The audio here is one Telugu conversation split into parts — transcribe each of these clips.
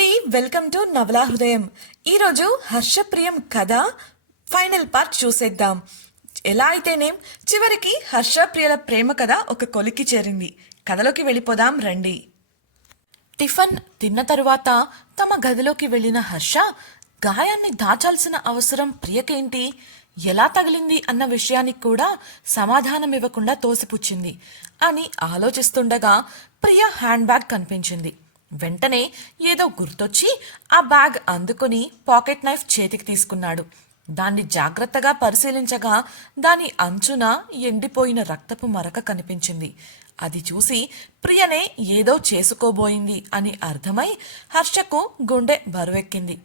అండి, వెల్కమ్ టు నవలా హృదయం. ఈరోజు హర్షప్రియం కథ ఫైనల్ పార్ట్ చూసేద్దాం. ఎలా అయితేనేం చివరికి హర్షప్రియల ప్రేమ కథ ఒక కొలికి చేరింది. కథలోకి వెళ్ళిపోదాం రండి. టిఫన్ తిన్న తరువాత తమ గదిలోకి వెళ్ళిన హర్ష గాయాన్ని దాచాల్సిన అవసరం ప్రియకేంటి, ఎలా తగిలింది అన్న విషయానికి కూడా సమాధానం ఇవ్వకుండా తోసిపుచ్చింది అని ఆలోచిస్తుండగా ప్రియ హ్యాండ్ బ్యాగ్ కనిపించింది. వెంటనే ఏదో గుర్తొచ్చి ఆ బ్యాగ్ అందుకుని పాకెట్ నైఫ్ చేతికి తీసుకున్నాడు. దాన్ని జాగ్రత్తగా పరిశీలించగా దాని అంచున ఎండిపోయిన రక్తపు మరక కనిపించింది. అది చూసి ప్రియనే ఏదో చేసుకోబోయింది అని అర్థమై హర్షకు గుండె బరువెక్కింది.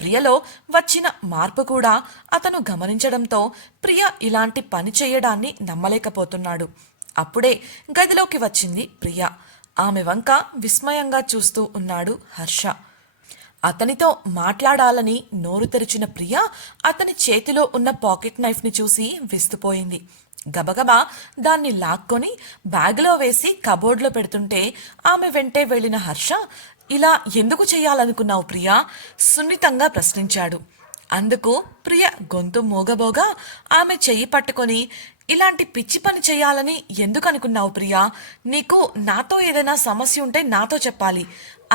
ప్రియలో వచ్చిన మార్పు కూడా అతను గమనించడంతో ప్రియ ఇలాంటి పని చేయడాన్ని నమ్మలేకపోతున్నాడు. అప్పుడే గదిలోకి వచ్చింది ప్రియ. ఆమె వంక విస్మయంగా చూస్తూ ఉన్నాడు హర్ష. అతనితో మాట్లాడాలని నోరు తెరిచిన ప్రియ అతని చేతిలో ఉన్న పాకెట్ నైఫ్ని చూసి విస్తుపోయింది. గబగబా దాన్ని లాక్కొని బ్యాగులో వేసి కబోర్డ్లో పెడుతుంటే ఆమె వెంటే వెళ్లిన హర్ష, ఇలా ఎందుకు చేయాలనుకున్నావు ప్రియా? సున్నితంగా ప్రశ్నించాడు. అందుకు ప్రియ గొంతు మూగబోగా ఆమె చెయ్యి పట్టుకొని, ఇలాంటి పిచ్చి పని చేయాలని ఎందుకు అనుకున్నావు ప్రియా? నీకు నాతో ఏదైనా సమస్య ఉంటే నాతో చెప్పాలి.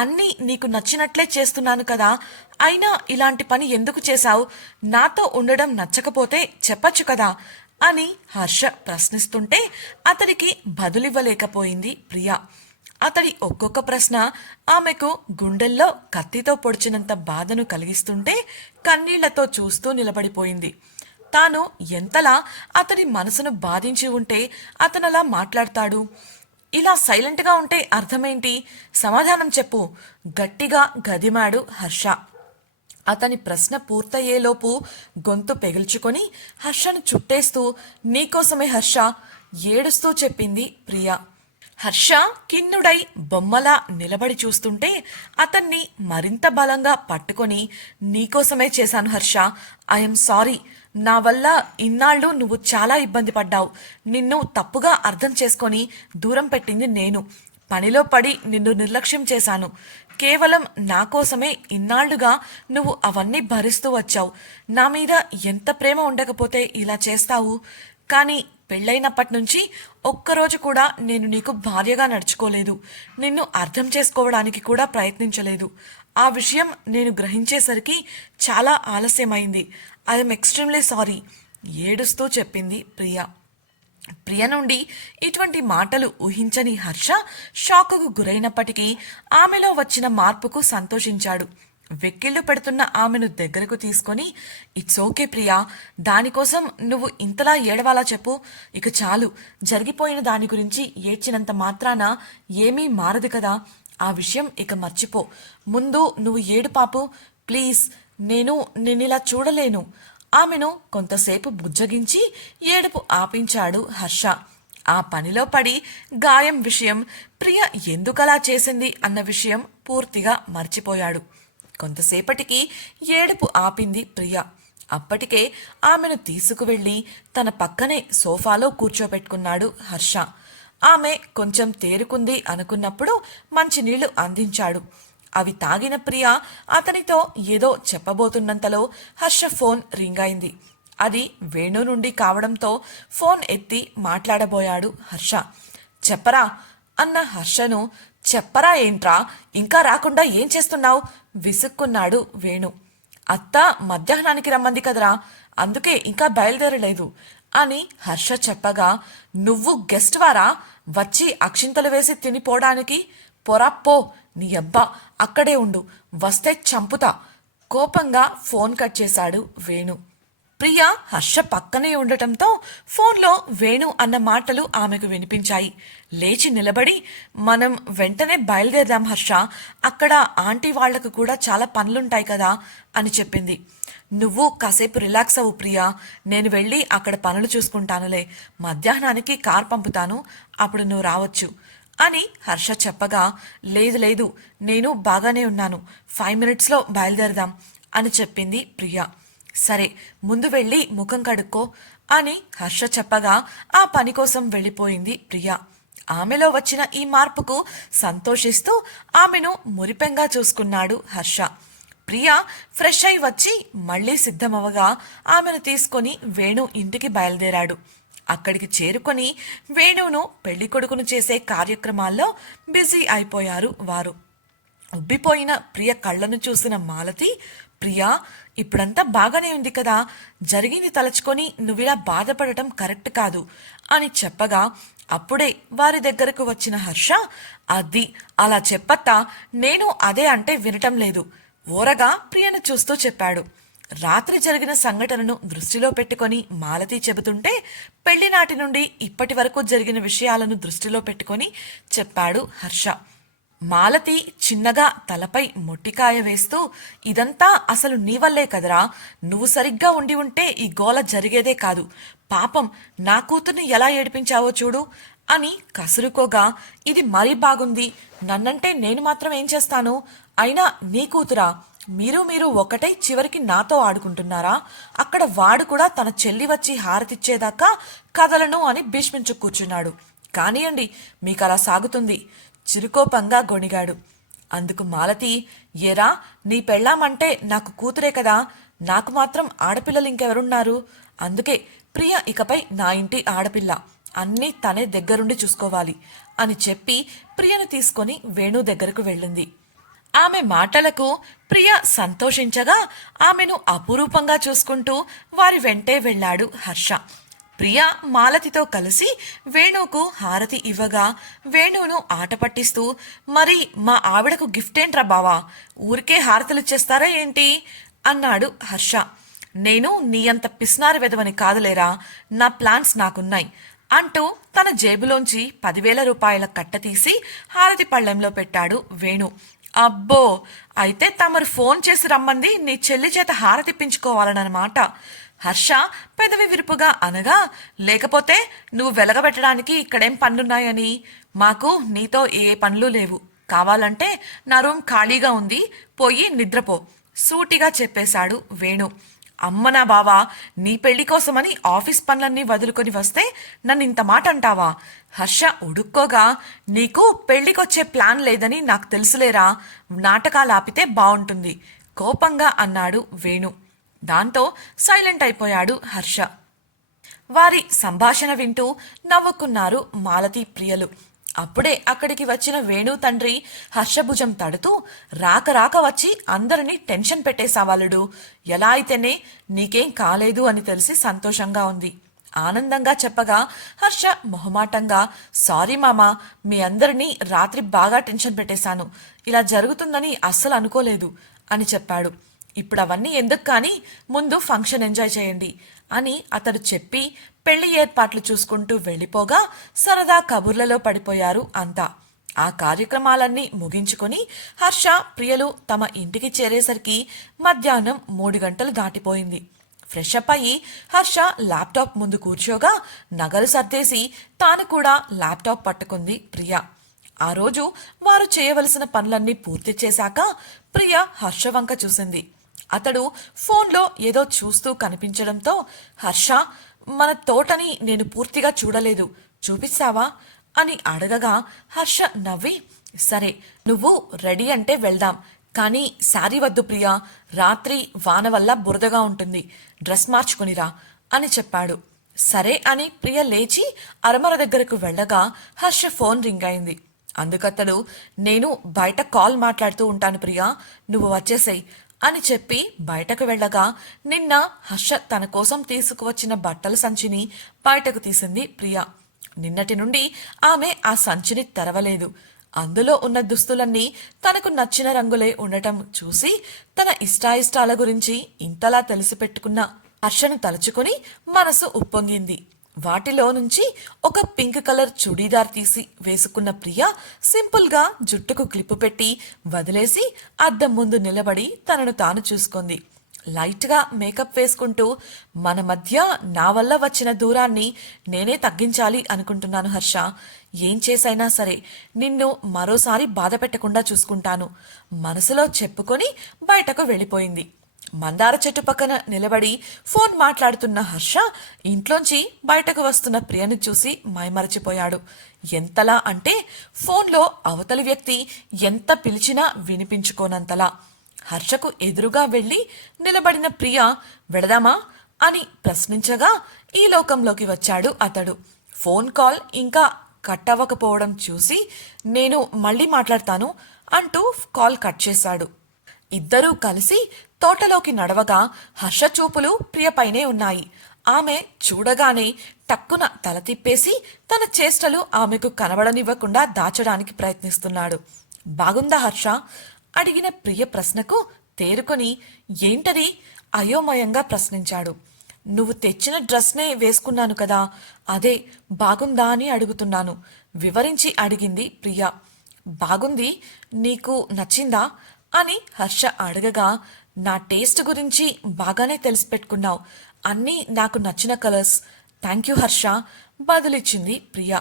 అన్నీ నీకు నచ్చినట్లే చేస్తున్నాను కదా, అయినా ఇలాంటి పని ఎందుకు చేశావు? నాతో ఉండడం నచ్చకపోతే చెప్పచ్చు కదా అని హర్ష ప్రశ్నిస్తుంటే అతనికి బదులివ్వలేకపోయింది ప్రియ. అతడి ఒక్కొక్క ప్రశ్న ఆమెకు గుండెల్లో కత్తితో పొడిచినంత బాధను కలిగిస్తుంటే కన్నీళ్లతో చూస్తూ నిలబడిపోయింది. తాను ఎంతలా అతని మనసును బాధించి ఉంటే అతనలా మాట్లాడతాడు? ఇలా సైలెంట్గా ఉంటే అర్థమేంటి? సమాధానం చెప్పు, గట్టిగా గదిమాడు హర్ష. అతని ప్రశ్న పూర్తయ్యేలోపు గొంతు పెగిల్చుకొని హర్షను చుట్టేస్తూ, నీకోసమే హర్ష, ఏడుస్తూ చెప్పింది ప్రియ. హర్ష కిన్నుడై బొమ్మలా నిలబడి చూస్తుంటే అతన్ని మరింత బలంగా పట్టుకొని, నీకోసమే చేశాను హర్ష, ఐఎమ్ సారీ. నా వల్ల ఇన్నాళ్ళు నువ్వు చాలా ఇబ్బంది పడ్డావు. నిన్ను తప్పుగా అర్థం చేసుకొని దూరం పెట్టింది నేను. పనిలో పడి నిన్ను నిర్లక్ష్యం చేశాను. కేవలం నా కోసమే ఇన్నాళ్లుగా నువ్వు అవన్నీ భరిస్తూ వచ్చావు. నా మీద ఎంత ప్రేమ ఉండకపోతే ఇలా చేస్తావు? కానీ పెళ్ళైనప్పటి నుంచి ఒక్కరోజు కూడా నేను నీకు భార్యగా నడుచుకోలేదు. నిన్ను అర్థం చేసుకోవడానికి కూడా ప్రయత్నించలేదు. ఆ విషయం నేను గ్రహించేసరికి చాలా ఆలస్యమైంది. ఐఎమ్ ఎక్స్ట్రీమ్లీ సారీ, ఏడుస్తూ చెప్పింది ప్రియ. ప్రియ నుండి ఇటువంటి మాటలు ఊహించని హర్ష షాకుకు గురైనప్పటికీ ఆమెలో వచ్చిన మార్పుకు సంతోషించాడు. వెక్కిళ్లు పెడుతున్న ఆమెను దగ్గరకు తీసుకొని, ఇట్స్ ఓకే ప్రియా, దానికోసం నువ్వు ఇంతలా ఏడవాలా చెప్పు? ఇక చాలు, జరిగిపోయిన దాని గురించి ఏడ్చినంత మాత్రాన ఏమీ మారదు కదా. ఆ విషయం ఇక మర్చిపో. ముందు నువ్వు ఏడు పాపు, ప్లీజ్. నేనిలా చూడలేను. ఆమెను కొంతసేపు బుజ్జగించి ఏడుపు ఆపించాడు హర్ష. ఆ పనిలో పడి గాయం విషయం, ప్రియ ఎందుకలా చేసింది అన్న విషయం పూర్తిగా మర్చిపోయాడు. కొంతసేపటికి ఏడుపు ఆపింది ప్రియ. అప్పటికే ఆమెను తీసుకువెళ్లి తన పక్కనే సోఫాలో కూర్చోబెట్టుకున్నాడు హర్ష. ఆమె కొంచెం తేరుకుంది అనుకున్నప్పుడు మంచినీళ్లు అందించాడు. అవి తాగిన ప్రియ అతనితో ఏదో చెప్పబోతున్నంతలో హర్ష ఫోన్ రింగ్ అయింది. అది వేణు నుండి కావడంతో ఫోన్ ఎత్తి మాట్లాడబోయాడు హర్ష. చెప్పరా అన్న హర్షను, చెప్పరా ఏంట్రా, ఇంకా రాకుండా ఏం చేస్తున్నావు? విసుక్కున్నాడు వేణు. అత్త మధ్యాహ్నానికి రమ్మంది కదరా, అందుకే ఇంకా బయలుదేరలేదు అని హర్ష చెప్పగా, నువ్వు గెస్ట్ వారా, వచ్చి అక్షింతలు వేసి తినిపోవడానికి? పొరాప్పో, నీ అబ్బా, అక్కడే ఉండు, వస్తే చంపుతా. కోపంగా ఫోన్ కట్ చేశాడు వేణు. ప్రియ హర్ష పక్కనే ఉండటంతో ఫోన్లో వేణు అన్న మాటలు ఆమెకు వినిపించాయి. లేచి నిలబడి, మనం వెంటనే బయలుదేరదాం హర్ష, అక్కడ ఆంటీ వాళ్లకు కూడా చాలా పనులుంటాయి కదా అని చెప్పింది. నువ్వు కాసేపు రిలాక్స్ అవ్వు ప్రియా, నేను వెళ్ళి అక్కడ పనులు చూసుకుంటానులే. మధ్యాహ్నానికి కార్ పంపుతాను, అప్పుడు నువ్వు రావచ్చు అని హర్ష చెప్పగా, లేదు, నేను బాగానే ఉన్నాను, 5 minutesలో బయలుదేరదాం అని చెప్పింది ప్రియ. సరే, ముందు వెళ్ళి ముఖం కడుక్కో అని హర్ష చెప్పగా ఆ పని కోసం వెళ్ళిపోయింది ప్రియ. ఆమెలో వచ్చిన ఈ మార్పుకు సంతోషిస్తూ ఆమెను మురిపెంగా చూసుకున్నాడు హర్ష. ప్రియ ఫ్రెష్ అయి వచ్చి మళ్లీ సిద్ధమవగా ఆమెను తీసుకొని వేణు ఇంటికి బయలుదేరాడు. అక్కడికి చేరుకొని వేణువును పెళ్లికొడుకును చేసే కార్యక్రమాల్లో బిజీ అయిపోయారు వారు. ఉబ్బిపోయిన ప్రియ కళ్ళను చూసిన మాలతి, ప్రియా, ఇప్పుడంతా బాగానే ఉంది కదా, జరిగింది తలుచుకొని నువ్విలా బాధపడటం కరెక్ట్ కాదు అని చెప్పగా అప్పుడే వారి దగ్గరకు వచ్చిన హర్ష, అది అలా చెప్పత్తా, నేను అదే అంటే వినటం లేదు ఓరగా ప్రియను చూస్తూ చెప్పాడు. రాత్రి జరిగిన సంఘటనను దృష్టిలో పెట్టుకొని మాలతి చెబుతుంటే పెళ్లినాటి నుండి ఇప్పటి వరకు జరిగిన విషయాలను దృష్టిలో పెట్టుకొని చెప్పాడు హర్ష. మాలతి చిన్నగా తలపై మొట్టికాయ వేస్తూ, ఇదంతా అసలు నీ వల్లే కదరా, నువ్వు సరిగ్గా ఉండి ఉంటే ఈ గోల జరిగేదే కాదు, పాపం నా కూతుర్ని ఎలా ఏడిపించావో చూడు అని కసురుకోగా, ఇది మరీ బాగుంది, నన్నంటే నేను మాత్రం ఏం చేస్తాను, అయినా నీ కూతురా, మీరు ఒకటై చివరికి నాతో ఆడుకుంటున్నారా, అక్కడ వాడు కూడా తన చెల్లి వచ్చి హారతిచ్చేదాకా కదలను అని భీష్మించు కూర్చున్నాడు, కానియండి మీకు అలా సాగుతుంది చిరుకోపంగా గొణిగాడు. అందుకు మాలతి, ఏరా, నీ పెళ్ళామంటే నాకు కూతురే కదా, నాకు మాత్రం ఆడపిల్లలు ఇంకెవరున్నారు, అందుకే ప్రియ ఇకపై నా ఇంటి ఆడపిల్ల, అన్నీ తనే దగ్గరుండి చూసుకోవాలి అని చెప్పి ప్రియను తీసుకొని వేణు దగ్గరకు వెళ్ళింది. ఆమె మాటలకు ప్రియ సంతోషించగా ఆమెను అపురూపంగా చూసుకుంటూ వారి వెంటే వెళ్ళాడు హర్ష. ప్రియ మాలతితో కలిసి వేణువుకు హారతి ఇవ్వగా వేణువును ఆట పట్టిస్తూ, మరి మా ఆవిడకు గిఫ్ట్ ఏంట్రా బావా, ఊరికే హారతులిచ్చేస్తారా ఏంటి అన్నాడు హర్ష. నేను నీ అంత పిస్నారి వెదవని కాదులేరా, నా ప్లాన్స్ నాకున్నాయి అంటూ తన జేబులోంచి 10,000 రూపాయల కట్ట తీసి హారతి పళ్ళెంలో పెట్టాడు వేణు. అబ్బో, అయితే తమరు ఫోన్ చేసి రమ్మంది నీ చెల్లి చేత హారతిప్పించుకోవాలన్నమాట హర్ష పెదవి విరుపుగా అనగా, లేకపోతే నువ్వు వెలగబెట్టడానికి ఇక్కడేం పనులున్నాయని, మాకు నీతో ఏ పనులు లేవు, కావాలంటే నా రూమ్ ఖాళీగా ఉంది, పోయి నిద్రపో సూటిగా చెప్పేశాడు వేణు. అమ్మ నా బావా, నీ పెళ్లి కోసమని ఆఫీస్ పనులన్నీ వదులుకొని వస్తే నన్ను ఇంత మాట అంటావా? హర్ష ఉడుక్కోగా, నీకు పెళ్లికొచ్చే ప్లాన్ లేదని నాకు తెలుసులేరా, నాటకాలు ఆపితే బావుంటుంది కోపంగా అన్నాడు వేణు. దాంతో సైలెంట్ అయిపోయాడు హర్ష. వారి సంభాషణ వింటూ నవ్వుకున్నారు మాలతి ప్రియలు. అప్పుడే అక్కడికి వచ్చిన వేణు తండ్రి హర్షభుజం తడుతూ, రాక వచ్చి అందరినీ టెన్షన్ పెట్టేసావాలుడు, ఎలా అయితేనే నీకేం కాలేదు అని తెలిసి సంతోషంగా ఉంది ఆనందంగా చెప్పగా హర్ష మొహమాటంగా, సారీ మామా, మీ అందరినీ రాత్రి బాగా టెన్షన్ పెట్టేశాను, ఇలా జరుగుతుందని అస్సలు అనుకోలేదు అని చెప్పాడు. ఇప్పుడు అవన్నీ ఎందుకు కానీ ముందు ఫంక్షన్ ఎంజాయ్ చేయండి అని అతడు చెప్పి పెళ్లి ఏర్పాట్లు చూసుకుంటూ వెళ్ళిపోగా సరదా కబుర్లలో పడిపోయారు అంతా. ఆ కార్యక్రమాలన్నీ ముగించుకొని హర్ష ప్రియలు తమ ఇంటికి చేరేసరికి మధ్యాహ్నం 3 గంటలు దాటిపోయింది. ఫ్రెష్ అప్ అయ్యి హర్ష ల్యాప్టాప్ ముందు కూర్చోగా నగలు సర్దేసి తాను కూడా ల్యాప్టాప్ పట్టుకుంది ప్రియ. ఆ రోజు వారు చేయవలసిన పనులన్నీ పూర్తి చేశాక ప్రియ హర్ష వంక చూసింది. అతడు ఫోన్లో ఏదో చూస్తూ కనిపించడంతో, హర్ష, మన తోటని నేను పూర్తిగా చూడలేదు, చూపిస్తావా అని అడగగా హర్ష నవ్వి, సరే నువ్వు రెడీ అంటే వెళ్దాం, కానీ శారీ వద్దు ప్రియా, రాత్రి వాన వల్ల బురదగా ఉంటుంది, డ్రెస్ మార్చుకునిరా అని చెప్పాడు. సరే అని ప్రియ లేచి అరమర దగ్గరకు వెళ్ళగా హర్ష ఫోన్ రింగ్ అయింది. అందుకతడు, నేను బయట కాల్ మాట్లాడుతూ ఉంటాను ప్రియా, నువ్వు వచ్చేసేయ్ అని చెప్పి బయటకు వెళ్ళగా నిన్న హర్ష తన కోసం తీసుకువచ్చిన బట్టల సంచిని బయటకు తీసింది ప్రియ. నిన్నటి నుండి ఆమె ఆ సంచిని తెరవలేదు. అందులో ఉన్న దుస్తులన్నీ తనకు నచ్చిన రంగులే ఉండటం చూసి తన ఇష్టాయిష్టాల గురించి ఇంతలా తెలిసి పెట్టుకున్న హర్షను తలుచుకుని మనసు ఉప్పొంగింది. వాటిలో నుంచి ఒక పింక్ కలర్ చుడీదార్ తీసి వేసుకున్న ప్రియ సింపుల్గా జుట్టుకు క్లిప్పు పెట్టి వదిలేసి అద్దం ముందు నిలబడి తనను తాను చూసుకుంది. లైట్గా మేకప్ వేసుకుంటూ, మన మధ్య నా వల్ల వచ్చిన దూరాన్ని నేనే తగ్గించాలి అనుకుంటున్నాను హర్ష, ఏం చేసైనా సరే నిన్ను మరోసారి బాధ పెట్టకుండా చూసుకుంటాను మనసులో చెప్పుకొని బయటకు వెళ్ళిపోయింది. మందార చెట్టు పక్కన నిలబడి ఫోన్ మాట్లాడుతున్న హర్ష ఇంట్లోంచి బయటకు వస్తున్న ప్రియను చూసి మైమరచిపోయాడు. ఎంతలా అంటే ఫోన్లో అవతలి వ్యక్తి ఎంత పిలిచినా వినిపించుకోనంతలా. హర్షకు ఎదురుగా వెళ్లి నిలబడిన ప్రియ వెడదామా అని ప్రశ్నించగా ఈ లోకంలోకి వచ్చాడు అతడు. ఫోన్ కాల్ ఇంకా కట్ అవ్వకపోవడం చూసి నేను మళ్ళీ మాట్లాడతాను అంటూ కాల్ కట్ చేశాడు. ఇద్దరూ కలిసి తోటలోకి నడవగా హర్ష చూపులు ప్రియపైనే ఉన్నాయి. ఆమె చూడగానే టక్కున తల తిప్పేసి తన చేష్టలు ఆమెకు కనబడనివ్వకుండా దాచడానికి ప్రయత్నిస్తున్నాడు. బాగుందా హర్ష అడిగిన ప్రియ ప్రశ్నకు తేరుకొని ఏంటది అయోమయంగా ప్రశ్నించాడు. నువ్వు తెచ్చిన డ్రెస్నే వేసుకున్నాను కదా, అదే బాగుందా అని అడుగుతున్నాను వివరించి అడిగింది ప్రియ. బాగుంది, నీకు నచ్చిందా అని హర్ష అడగగా నా టేస్ట్ గురించి బాగానే తెలిసిపెట్టుకున్నావు, అన్నీ నాకు నచ్చిన కలర్స్, థ్యాంక్ యూ హర్ష బదులిచ్చింది ప్రియ.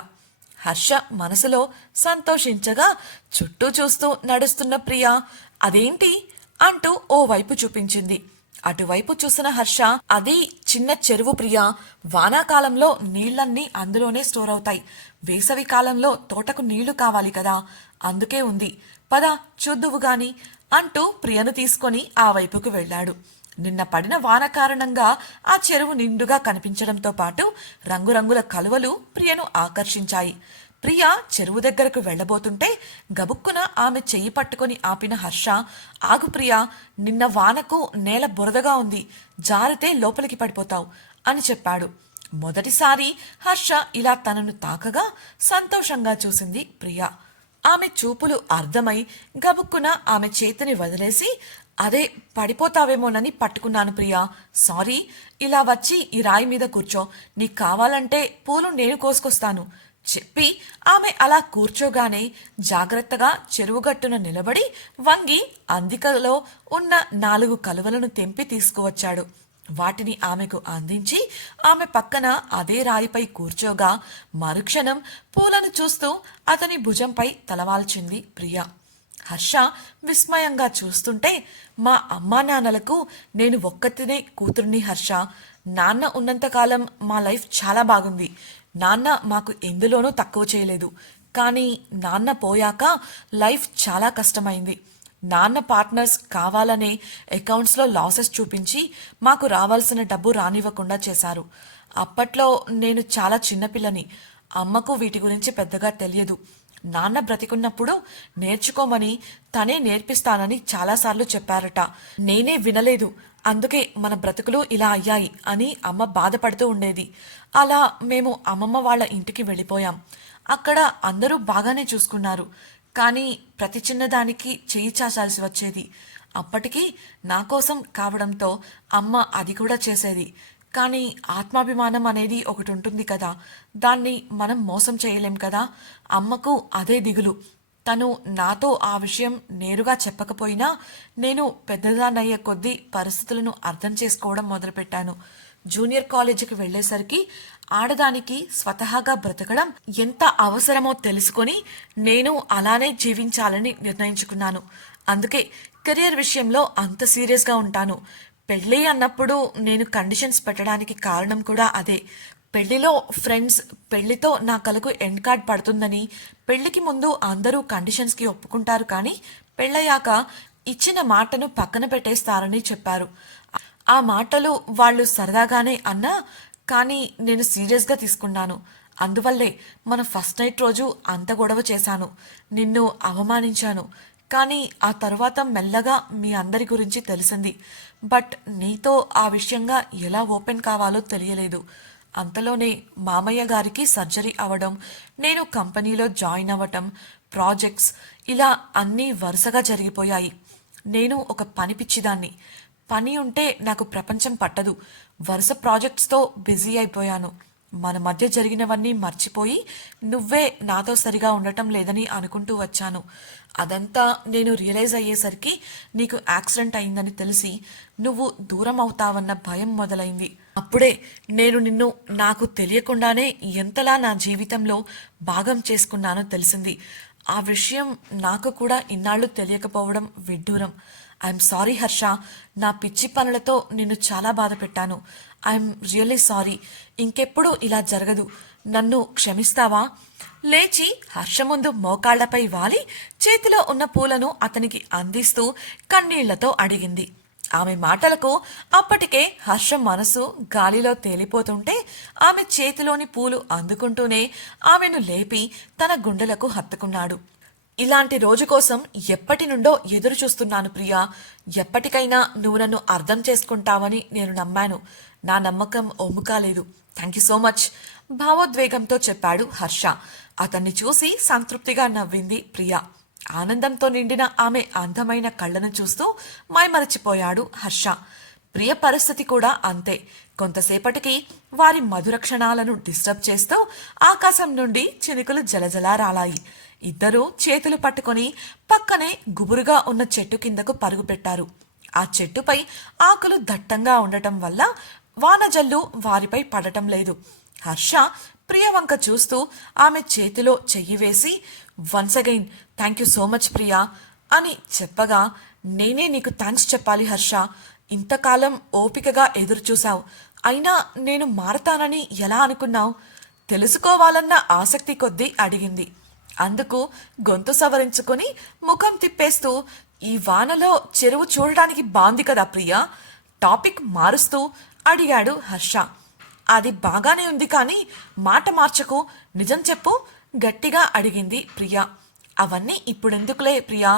హర్ష మనసులో సంతోషించగా చుట్టూ చూస్తూ నడుస్తున్న ప్రియ అదేంటి అంటూ ఓ వైపు చూపించింది. అటువైపు చూసిన హర్ష అది చిన్న చెరువు ప్రియ, వానాకాలంలో నీళ్లన్నీ అందులోనే స్టోర్ అవుతాయి, వేసవి కాలంలో తోటకు నీళ్లు కావాలి కదా, అందుకే ఉంది, పద చూద్దువు గాని అంటూ ప్రియను తీసుకొని ఆ వైపుకు వెళ్లాడు. నిన్న పడిన వాన కారణంగా ఆ చెరువు నిండుగా కనిపించడంతో పాటు రంగురంగుల కలువలు ప్రియను ఆకర్షించాయి. ప్రియ చెరువు దగ్గరకు వెళ్లబోతుంటే గబుక్కున ఆమె చెయ్యి పట్టుకొని ఆపిన హర్ష ఆగు ప్రియ, నిన్న వానకు నేల బురదగా ఉంది, జారితే లోపలికి పడిపోతావు అని చెప్పాడు. మొదటిసారి హర్ష ఇలా తనను తాకగా సంతోషంగా చూసింది ప్రియ. ఆమె చూపులు అర్థమై గబుక్కున ఆమె చేతిని వదిలేసి అదే పడిపోతావేమోనని పట్టుకున్నాను ప్రియా, సారీ, ఇలా వచ్చి ఈ రాయి మీద కూర్చో, నీకు కావాలంటే పూలు నేను కోసుకొస్తాను చెప్పి ఆమె అలా కూర్చోగానే జాగ్రత్తగా చెరువుగట్టున నిలబడి వంగి అందికలో ఉన్న 4 కలువలను తెంపి తీసుకువచ్చాడు. వాటిని ఆమెకు అందించి ఆమె పక్కన అదే రాయిపై కూర్చోగా మరుక్షణం పూలను చూస్తూ అతని భుజంపై తలవాల్చింది ప్రియ. హర్ష విస్మయంగా చూస్తుంటే మా అమ్మా నాన్నలకు నేను ఒక్కతినే కూతుర్ని హర్ష, నాన్న ఉన్నంతకాలం మా లైఫ్ చాలా బాగుంది, నాన్న మాకు ఎందులోనూ తక్కువ చేయలేదు, కానీ నాన్న పోయాక లైఫ్ చాలా కష్టమైంది. నాన్న పార్ట్నర్స్ కావాలనే అకౌంట్స్లో లాసెస్ చూపించి మాకు రావాల్సిన డబ్బు రానివ్వకుండా చేశారు. అప్పట్లో నేను చాలా చిన్నపిల్లని, అమ్మకు వీటి గురించి పెద్దగా తెలియదు. నాన్న బ్రతికున్నప్పుడు నేర్చుకోమని తనే నేర్పిస్తానని చాలాసార్లు చెప్పారట, నేనే వినలేదు, అందుకే మన బ్రతుకులు ఇలా అయ్యాయి అని అమ్మ బాధపడుతూ ఉండేది. అలా మేము అమ్మమ్మ వాళ్ళ ఇంటికి వెళ్ళిపోయాం. అక్కడ అందరూ బాగానే చూసుకున్నారు, కానీ ప్రతి చిన్నదానికి చేయి చాచాల్సి వచ్చేది. అప్పటికి నా కోసం కావడంతో అమ్మ అది కూడా చేసేది. కానీ ఆత్మాభిమానం అనేది ఒకటి ఉంటుంది కదా, దాన్ని మనం మోసం చేయలేం కదా. అమ్మకు అదే దిగులు. తను నాతో ఆ విషయం నేరుగా చెప్పకపోయినా నేను పెద్దదాన్నయ్యే కొద్దీ పరిస్థితులను అర్థం చేసుకోవడం మొదలుపెట్టాను. జూనియర్ కాలేజీకి వెళ్లేసరికి ఆడదానికి స్వతహాగా బ్రతకడం ఎంత అవసరమో తెలుసుకొని నేను అలానే జీవించాలని నిర్ణయించుకున్నాను. అందుకే కెరియర్ విషయంలో అంత సీరియస్గా ఉంటాను. పెళ్ళి అన్నప్పుడు నేను కండిషన్స్ పెట్టడానికి కారణం కూడా అదే. పెళ్లిలో ఫ్రెండ్స్ పెళ్లితో నా కలకు ఎండ్ కార్డ్ పడుతుందని, పెళ్లికి ముందు అందరూ కండిషన్స్కి ఒప్పుకుంటారు, కానీ పెళ్ళయ్యాక ఇచ్చిన మాటను పక్కన పెట్టేస్తారని చెప్పారు. ఆ మాటలు వాళ్ళు సరదాగానే అన్నా, కానీ నేను సీరియస్గా తీసుకున్నాను. అందువల్లే మన ఫస్ట్ నైట్ రోజు అంత గొడవ చేశాను, నిన్ను అవమానించాను. కానీ ఆ తర్వాత మెల్లగా మీ అందరి గురించి తెలిసింది. బట్ నీతో ఆ విషయంగా ఎలా ఓపెన్ కావాలో తెలియలేదు. అంతలోనే మామయ్య గారికి సర్జరీ అవ్వడం, నేను కంపెనీలో జాయిన్ అవ్వటం, ప్రాజెక్ట్స్ ఇలా అన్నీ వరుసగా జరిగిపోయాయి. నేను ఒక పని పిచ్చిదాన్ని. పని ఉంటే నాకు ప్రపంచం పట్టదు. వరుస ప్రాజెక్ట్స్తో బిజీ అయిపోయాను. మన మధ్య జరిగినవన్నీ మర్చిపోయి నువ్వే నాతో సరిగా ఉండటం లేదని అనుకుంటూ వచ్చాను. అదంతా నేను రియలైజ్ అయ్యేసరికి నీకు యాక్సిడెంట్ అయిందని తెలిసి నువ్వు దూరం అవుతావన్న భయం మొదలైంది. అప్పుడే నేను నిన్ను నాకు తెలియకుండానే ఎంతలా నా జీవితంలో భాగం చేసుకున్నానో తెలిసింది. ఆ విషయం నాకు కూడా ఇన్నాళ్ళు తెలియకపోవడం విడ్డూరం. ఐఎమ్ సారీ హర్ష, నా పిచ్చి పనులతో నిన్ను చాలా బాధ పెట్టాను. I'm really sorry. ఇంకెప్పుడు ఇలా జరగదు. నన్ను క్షమిస్తావా? లేచి హర్ష ముందు మోకాళ్లపై వాలి చేతిలో ఉన్న పూలను అతనికి అందిస్తూ కన్నీళ్లతో అడిగింది. ఆమె మాటలకు అప్పటికే హర్ష మనసు గాలిలో తేలిపోతుంటే ఆమె చేతిలోని పూలు అందుకుంటూనే ఆమెను లేపి తన గుండెలకు హత్తుకున్నాడు. ఇలాంటి రోజు కోసం ఎప్పటి నుండో ఎదురు చూస్తున్నాను ప్రియా. ఎప్పటికైనా నువ్వు నన్ను అర్థం చేసుకుంటావని నేను నమ్మాను. నా నమ్మకం ఒమ్ము కాలేదు. థ్యాంక్ యూ సో మచ్, భావోద్వేగంతో చెప్పాడు హర్ష. అతన్ని చూసి సంతృప్తిగా నవ్వింది ప్రియా. ఆనందంతో నిండిన ఆమె అందమైన కళ్ళను చూస్తూ మైమరచిపోయాడు హర్ష. ప్రియ పరిస్థితి కూడా అంతే. కొంతసేపటికి వారి మధుర క్షణాలను డిస్టర్బ్ చేస్తూ ఆకాశం నుండి చినుకులు జలజలా రాలాయి. ఇద్దరూ చేతులు పట్టుకొని పక్కనే గుబురుగా ఉన్న చెట్టు కిందకు పరుగుపెట్టారు. ఆ చెట్టుపై ఆకులు దట్టంగా ఉండటం వల్ల వానజల్లు వారిపై పడటం లేదు. హర్ష ప్రియ వంక చూస్తూ ఆమె చేతిలో చెయ్యి వేసి, once again thank you so much Priya అని చెప్పగా, నేనే నీకు థ్యాంక్స్ చెప్పాలి హర్ష. ఇంతకాలం ఓపికగా ఎదురుచూశావు. అయినా నేను మారతానని ఎలా అనుకున్నావు? తెలుసుకోవాలన్న ఆసక్తి కొద్దీ అడిగింది. అందుకు గొంతు సవరించుకుని ముఖం తిప్పేస్తూ, ఈ వానలో చెరువు చూడడానికి బాంది కదా ప్రియా? టాపిక్ మారుస్తూ అడిగాడు హర్ష. అది బాగానే ఉంది కానీ మాట మార్చకు, నిజం చెప్పు గట్టిగా అడిగింది ప్రియా. అవన్నీ ఇప్పుడెందుకులే ప్రియా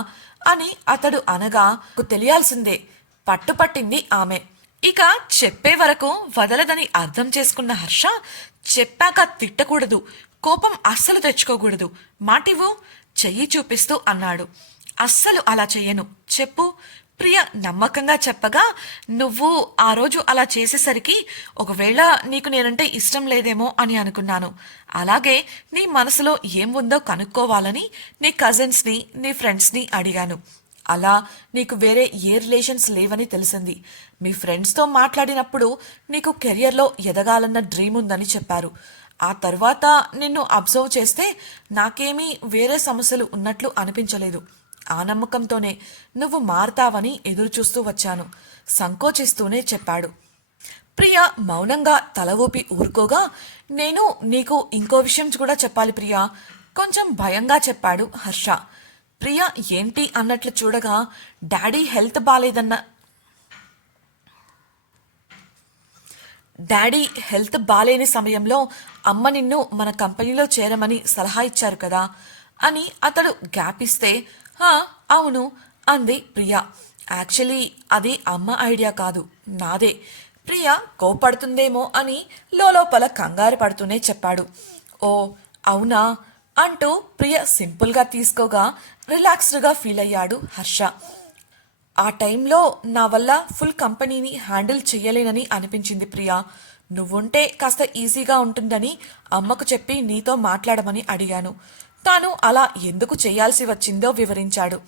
అని అతడు అనగా, తెలియాల్సిందే పట్టుపట్టింది ఆమె. ఇక చెప్పే వరకు వదలదని అర్థం చేసుకున్న హర్ష, చెప్పాక తిట్టకూడదు, కోపం అస్సలు తెచ్చుకోకూడదు, మాటివ్వు చెయ్యి చూపిస్తూ అన్నాడు. అస్సలు అలా చెయ్యను, చెప్పు ప్రియ నమ్మకంగా చెప్పగా, నువ్వు ఆ రోజు అలా చేసేసరికి ఒకవేళ నీకు నేనంటే ఇష్టం లేదేమో అని అనుకున్నాను. అలాగే నీ మనసులో ఏం ఉందో కనుక్కోవాలని నీ కజిన్స్ని నీ ఫ్రెండ్స్ని అడిగాను. అలా నీకు వేరే ఏ రిలేషన్స్ లేవని తెలిసింది. మీ ఫ్రెండ్స్తో మాట్లాడినప్పుడు నీకు కెరియర్లో ఎదగాలన్న డ్రీమ్ ఉందని చెప్పారు. ఆ తర్వాత నిన్ను అబ్జర్వ్ చేస్తే నాకేమీ వేరే సమస్యలు ఉన్నట్లు అనిపించలేదు. ఆ నమ్మకంతోనే నువ్వు మారతావని ఎదురుచూస్తూ వచ్చాను, సంకోచిస్తూనే చెప్పాడు. ప్రియ మౌనంగా తల ఊపి ఊరుకోగా, నేను నీకు ఇంకో విషయం కూడా చెప్పాలి ప్రియా, కొంచెం భయంగా చెప్పాడు హర్ష. ప్రియ ఏంటి అన్నట్లు చూడగా, డాడీ హెల్త్ బాలేని సమయంలో అమ్మ నిన్ను మన కంపెనీలో చేరమని సలహా ఇచ్చారు కదా అని అతడు గ్యాప్ ఇస్తే, అవును అంది ప్రియ. యాక్చువల్లీ అది అమ్మ ఐడియా కాదు, నాదే. ప్రియ కోపడుతుందేమో అని లోపల కంగారు పడుతూనే చెప్పాడు. ఓ అవునా అంటూ ప్రియ సింపుల్గా తీసుకోగా రిలాక్స్డ్గా ఫీల్ అయ్యాడు హర్ష. ఆ టైంలో నా వల్ల ఫుల్ కంపెనీని హ్యాండిల్ చెయ్యలేనని అనిపించింది ప్రియా. నువ్వుంటే కాస్త ఈజీగా ఉంటుందని అమ్మకు చెప్పి నీతో మాట్లాడమని అడిగాను. తాను అలా ఎందుకు చేయాల్సి వచ్చిందో వివరించాడు.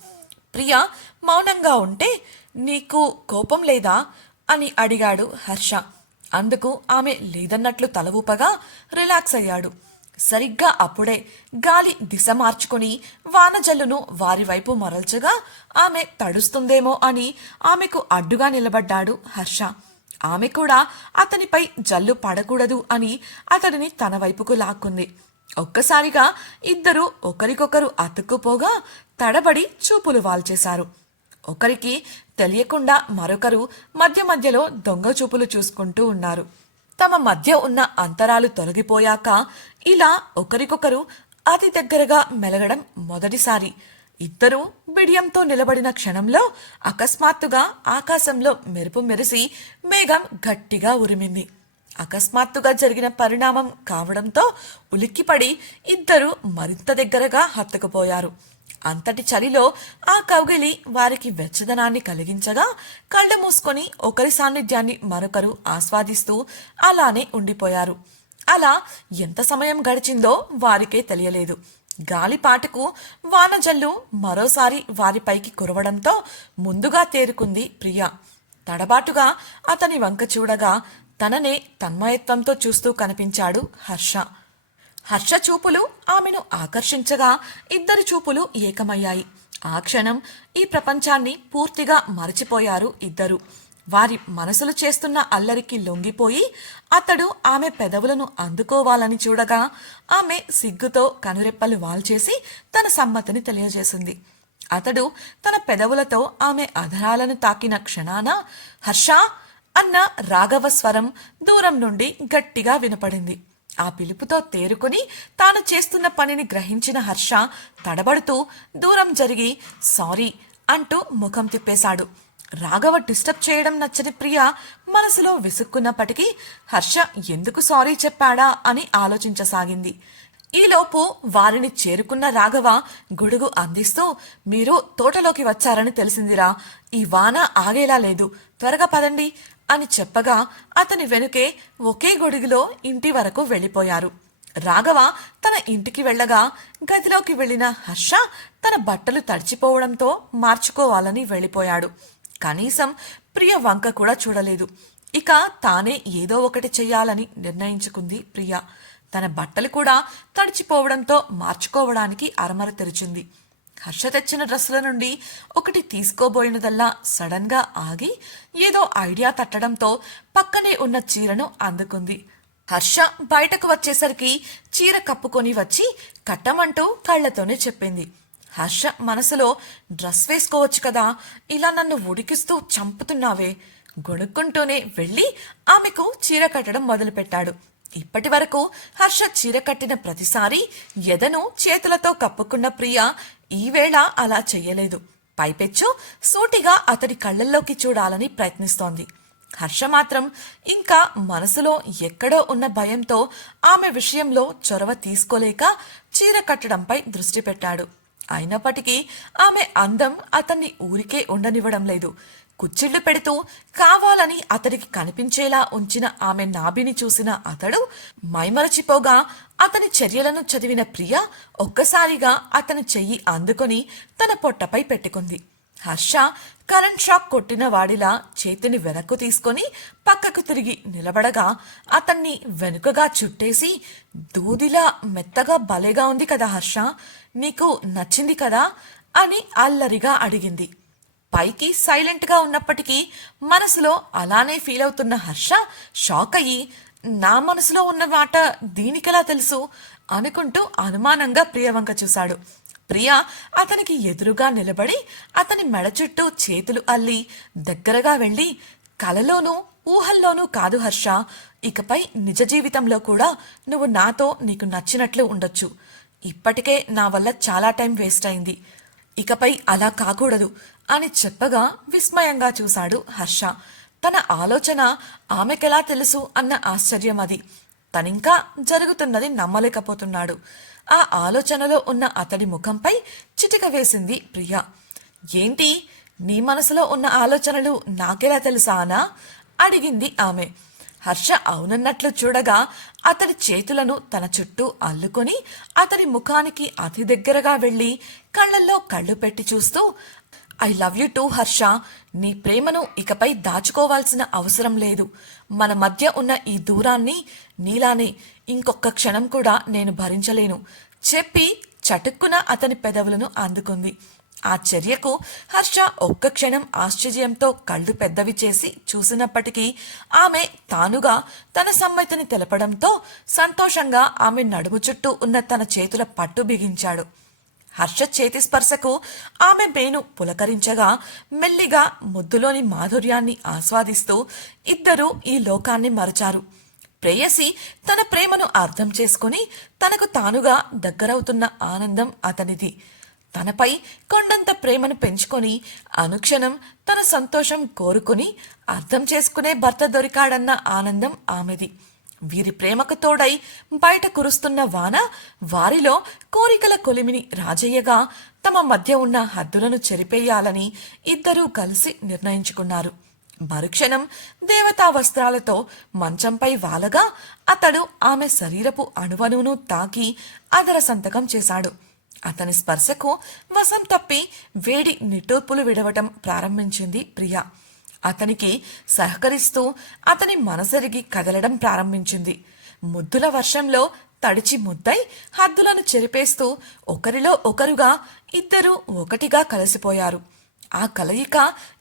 ప్రియా మౌనంగా ఉంటే, నీకు కోపం లేదా అని అడిగాడు హర్ష. అందుకు ఆమె లేదన్నట్లు తల ఊపగా రిలాక్స్ అయ్యాడు. సరిగ్గా అప్పుడే గాలి దిశ మార్చుకుని వానజల్లును వారి వైపు మరల్చగా ఆమె తడుస్తుందేమో అని ఆమెకు అడ్డుగా నిలబడ్డాడు హర్ష. ఆమె కూడా అతనిపై జల్లు పడకూడదు అని అతడిని తన వైపుకు లాక్కుంది. ఒక్కసారిగా ఇద్దరు ఒకరికొకరు అతుక్కుపోగా తడబడి చూపులు వాల్చేశారు. ఒకరికి తెలియకుండా మరొకరు మధ్యలో దొంగ చూపులు చూసుకుంటూ ఉన్నారు. తమ మధ్య ఉన్న అంతరాలు తొలగిపోయాక ఇలా ఒకరికొకరు అతి దగ్గరగా మెలగడం మొదటిసారి. ఇద్దరూ బిడియంతో నిలబడిన క్షణంలో అకస్మాత్తుగా ఆకాశంలో మెరుపు మెరిసి మేఘం గట్టిగా ఉరిమింది. అకస్మాత్తుగా జరిగిన పరిణామం కావడంతో ఉలిక్కిపడి ఇద్దరు మరింత దగ్గరగా హత్తుకుపోయారు. అంతటి చలిలో ఆ కౌగిలి వారికి వెచ్చదనాన్ని కలిగించగా కళ్ళు మూసుకొని ఒకరి సాన్నిధ్యాన్ని మరొకరు ఆస్వాదిస్తూ అలానే ఉండిపోయారు. అలా ఎంత సమయం గడిచిందో వారికే తెలియలేదు. గాలిపాటుకు వానజల్లు మరోసారి వారిపైకి కురవడంతో ముందుగా తేరుకుంది ప్రియ. తడబాటుగా అతని వంక చూడగా తననే తన్మయత్వంతో చూస్తూ కనిపించాడు హర్ష. హర్ష చూపులు ఆమెను ఆకర్షించగా ఇద్దరి చూపులు ఏకమయ్యాయి. ఆ క్షణం ఈ ప్రపంచాన్ని పూర్తిగా మరచిపోయారు ఇద్దరు. వారి మనసులు చేస్తున్న అల్లరికి లొంగిపోయి అతడు ఆమె పెదవులను అందుకోవాలని చూడగా ఆమె సిగ్గుతో కనురెప్పలు వాల్చేసి తన సమ్మతిని తెలియజేసింది. అతడు తన పెదవులతో ఆమె అధరాలను తాకిన క్షణాన హర్ష అన్న రాఘవ స్వరం దూరం నుండి గట్టిగా వినపడింది. ఆ పిలుపుతో తేరుకుని తాను చేస్తున్న పనిని గ్రహించిన హర్ష తడబడుతూ దూరం జరిగి సారీ అంటూ ముఖం తిప్పేశాడు. రాఘవ డిస్టర్బ్ చేయడం నచ్చని ప్రియ మనసులో విసుక్కున్నప్పటికీ హర్ష ఎందుకు సారీ చెప్పాడా అని ఆలోచించసాగింది. ఈలోపు వారిని చేరుకున్న రాఘవ గొడుగు అందిస్తూ మీరు తోటలోకి వచ్చారని తెలిసిందిరా, ఈ వాన ఆగేలా లేదు, త్వరగా పదండి అని చెప్పగా అతని వెనుకే ఒకే గొడుగులో ఇంటి వరకు వెళ్ళిపోయారు. రాఘవ తన ఇంటికి వెళ్ళగా గదిలోకి వెళ్ళిన హర్ష తన బట్టలు తడిచిపోవడంతో మార్చుకోవాలని వెళ్ళిపోయాడు. కనీసం ప్రియ వంక కూడా చూడలేదు. ఇక తానే ఏదో ఒకటి చెయ్యాలని నిర్ణయించుకుంది ప్రియ. తన బట్టలు కూడా తడిచిపోవడంతో మార్చుకోవడానికి అరమర తెరిచింది. హర్ష తెచ్చిన డ్రెస్సుల నుండి ఒకటి తీసుకోబోయినదల్లా సడన్ గా ఆగి ఏదో ఐడియా తట్టడంతో పక్కనే ఉన్న చీరను అందుకుంది. హర్ష బయటకు వచ్చేసరికి చీర కప్పుకొని వచ్చి కట్టమంటూ కళ్లతోనే చెప్పింది. హర్ష మనసులో డ్రెస్ వేసుకోవచ్చు కదా, ఇలా నన్ను ఉడికిస్తూ చంపుతున్నావే. గొణుక్కుంటూనే వెళ్ళి ఆమెకు చీర కట్టడం మొదలుపెట్టాడు. ఇప్పటి వరకు హర్ష చీర కట్టిన ప్రతిసారి ఎదను చేతులతో కప్పుకున్న ప్రియ ఈవేళ అలా చెయ్యలేదు. పైపెచ్చు సూటిగా అతడి కళ్ళల్లోకి చూడాలని ప్రయత్నిస్తోంది. హర్ష మాత్రం ఇంకా మనసులో ఎక్కడో ఉన్న భయంతో ఆమె విషయంలో చొరవ తీసుకోలేక చీర కట్టడంపై దృష్టి పెట్టాడు. అయినప్పటికీ ఆమె అందం అతన్ని ఊరికే ఉండనివ్వడం లేదు. కుచ్చిళ్లు పెడుతూ కావాలని అతడికి కనిపించేలా ఉంచిన ఆమె నాభిని చూసిన అతడు మైమరచిపోగా అతని చర్యలను చదివిన ప్రియ ఒక్కసారిగా అతని చెయ్యి అందుకొని తన పొట్టపై పెట్టుకుంది. హర్ష కరెంట్ షాక్ కొట్టిన వాడిలా చేతిని వెనక్కు తీసుకొని పక్కకు తిరిగి నిలబడగా అతన్ని వెనుకగా చుట్టేసి దూదిలా మెత్తగా భలేగా ఉంది కదా హర్ష, నీకు నచ్చింది కదా అని అల్లరిగా అడిగింది. పైకి సైలెంట్గా ఉన్నప్పటికీ మనసులో అలానే ఫీల్ అవుతున్న హర్ష షాక్ అయ్యి నా మనసులో ఉన్న మాట దీనికెలా తెలుసు అనుకుంటూ అనుమానంగా ప్రియవంక చూశాడు. ప్రియ అతనికి ఎదురుగా నిలబడి అతని మెడ చుట్టూ చేతులు అల్లి దగ్గరగా వెళ్ళి కలలోనూ ఊహల్లోనూ కాదు హర్ష, ఇకపై నిజ జీవితంలో కూడా నువ్వు నాతో నీకు నచ్చినట్లు ఉండొచ్చు. ఇప్పటికే నా వల్ల చాలా టైం వేస్ట్ అయింది, ఇకపై అలా కాకూడదు అని చెప్పగా విస్మయంగా చూశాడు హర్ష. తన ఆలోచన ఆమెకెలా తెలుసు అన్న ఆశ్చర్యం అది. తనింకా జరుగుతున్నది నమ్మలేకపోతున్నాడు. ఆ ఆలోచనలో ఉన్న అతడి ముఖంపై చిటిక వేసింది ప్రియ. ఏంటి, నీ మనసులో ఉన్న ఆలోచనలు నాకెలా తెలుసా అనా అడిగింది ఆమె. హర్ష అవునన్నట్లు చూడగా అతడి చేతులను తన చుట్టూ అల్లుకొని అతడి ముఖానికి అతి దగ్గరగా వెళ్ళి కళ్ళల్లో కళ్ళు పెట్టి చూస్తూ I love you two Harsha, నీ ప్రేమను ఇకపై దాచుకోవాల్సిన అవసరం లేదు. మన మధ్య ఉన్న ఈ దూరాన్ని నీలానే ఇంకొక్క క్షణం కూడా నేను భరించలేను చెప్పి చటుక్కున అతని పెదవులను అందుకుంది. ఆ చర్యకు హర్ష ఒక్క క్షణం ఆశ్చర్యంతో కళ్ళు పెద్దవి చేసి చూసినప్పటికీ ఆమె తానుగా తన సమ్మతిని తెలపడంతో సంతోషంగా ఆమె నడుము చుట్టూ ఉన్న తన చేతుల పట్టు బిగించాడు. హర్ష చేతి స్పర్శకు ఆమె మేను పులకరించగా మెల్లిగా ముద్దులోని మాధుర్యాన్ని ఆస్వాదిస్తూ ఇద్దరూ ఈ లోకాన్ని మరచారు. ప్రేయసి తన ప్రేమను అర్థం చేసుకుని తనకు తానుగా దగ్గరవుతున్న ఆనందం అతనిది. తనపై కొండంత ప్రేమను పెంచుకొని అనుక్షణం తన సంతోషం కోరుకుని అర్థం చేసుకునే భర్త దొరికాడన్న ఆనందం ఆమెది. వీరి ప్రేమకు తోడై బయట కురుస్తున్న వాన వారిలో కోరికల కొలిమిని రాజయ్యగా తమ మధ్య ఉన్న హద్దులను చెరిపేయాలని ఇద్దరూ కలిసి నిర్ణయించుకున్నారు. మరుక్షణం దేవతా వస్త్రాలతో మంచంపై వాలగా అతడు ఆమె శరీరపు అణువణువును తాకి అదర సంతకం చేశాడు. అతని స్పర్శకు వశం తప్పి వేడి నిట్టూర్పులు విడవటం ప్రారంభించింది ప్రియ. అతనికి సహకరిస్తూ అతని మనసెరిగి కదలడం ప్రారంభించింది. ముద్దుల వర్షంలో తడిచి ముద్దై హద్దులను చెరిపేస్తూ ఒకరిలో ఒకరుగా ఇద్దరూ ఒకటిగా కలిసిపోయారు. ఆ కలయిక